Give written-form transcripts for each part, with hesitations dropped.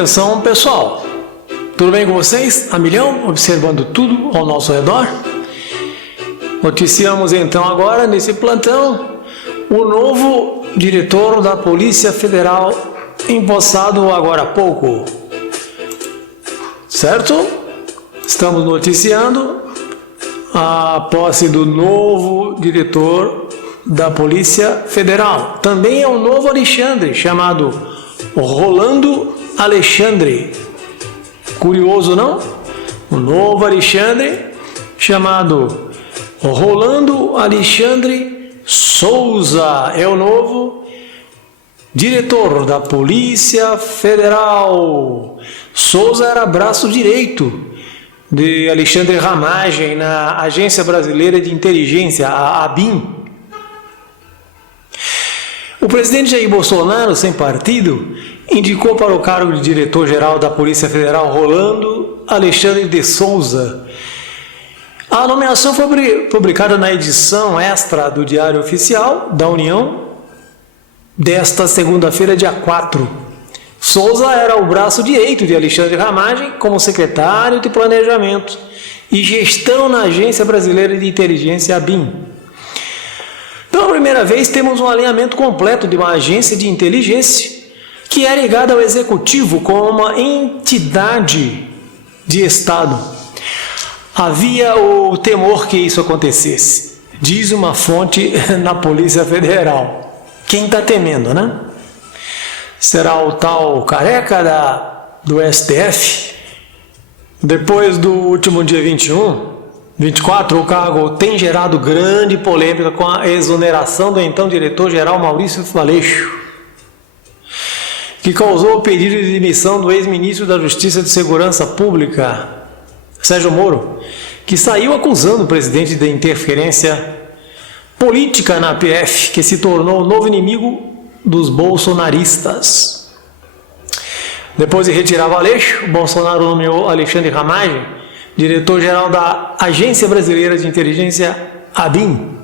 Atenção pessoal, tudo bem com vocês? A milhão, observando tudo ao nosso redor? Noticiamos então agora, nesse plantão, o novo diretor da Polícia Federal, empossado agora há pouco. Certo? Estamos noticiando a posse do novo diretor da Polícia Federal. Também é um novo Alexandre, chamado Rolando Alexandre. Curioso, não? O novo Alexandre, chamado Rolando Alexandre Souza, é o novo diretor da Polícia Federal. Souza era braço direito de Alexandre Ramagem na Agência Brasileira de Inteligência, a ABIN. O presidente Jair Bolsonaro, sem partido, indicou para o cargo de diretor-geral da Polícia Federal Rolando Alexandre de Souza. A nomeação foi publicada na edição extra do Diário Oficial da União desta segunda-feira, dia 4. Souza era o braço direito de Alexandre Ramagem como secretário de Planejamento e Gestão na Agência Brasileira de Inteligência, ABIN. Pela primeira vez, temos um alinhamento completo de uma agência de inteligência que é ligada ao Executivo como uma entidade de Estado. Havia o temor que isso acontecesse, diz uma fonte na Polícia Federal. Quem está temendo, né? Será o tal careca do STF? Depois do último dia 24, o cargo tem gerado grande polêmica com a exoneração do então diretor-geral Maurício Valeixo, que causou o pedido de demissão do ex-ministro da Justiça e de Segurança Pública, Sérgio Moro, que saiu acusando o presidente de interferência política na PF, que se tornou o novo inimigo dos bolsonaristas. Depois de retirar Valeixo, Bolsonaro nomeou Alexandre Ramagem diretor-geral da Agência Brasileira de Inteligência, ABIN.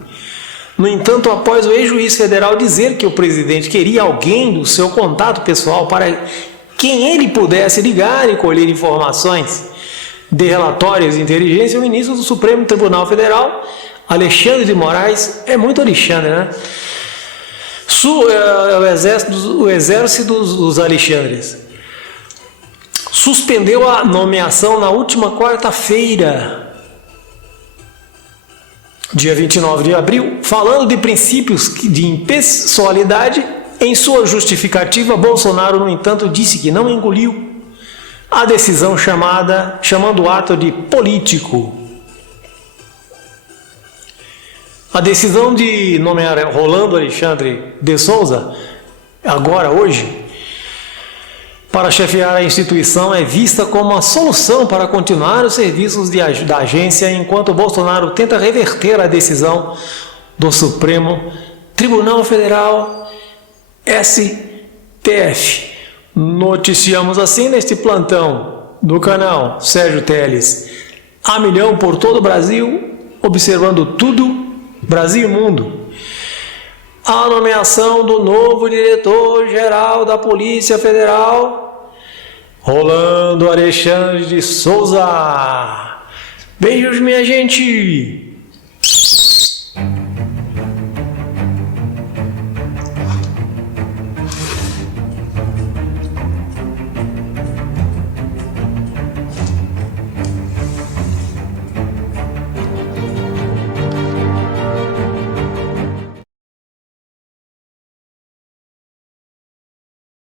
No entanto, após o ex-juiz federal dizer que o presidente queria alguém do seu contato pessoal para quem ele pudesse ligar e colher informações de relatórios de inteligência, o ministro do Supremo Tribunal Federal, Alexandre de Moraes, é muito Alexandre, né? O exército dos Alexandres suspendeu a nomeação na última quarta-feira, dia 29 de abril, falando de princípios de impessoalidade. Em sua justificativa, Bolsonaro, no entanto, disse que não engoliu a decisão chamando o ato de político. A decisão de nomear Rolando Alexandre de Souza, agora, hoje, para chefiar a instituição, é vista como uma solução para continuar os serviços da agência, enquanto Bolsonaro tenta reverter a decisão do Supremo Tribunal Federal, STF. Noticiamos assim neste plantão do canal Sérgio Teles, a milhão por todo o Brasil, observando tudo, Brasil e mundo. A nomeação do novo diretor-geral da Polícia Federal, Rolando Alexandre de Souza. Beijos, minha gente!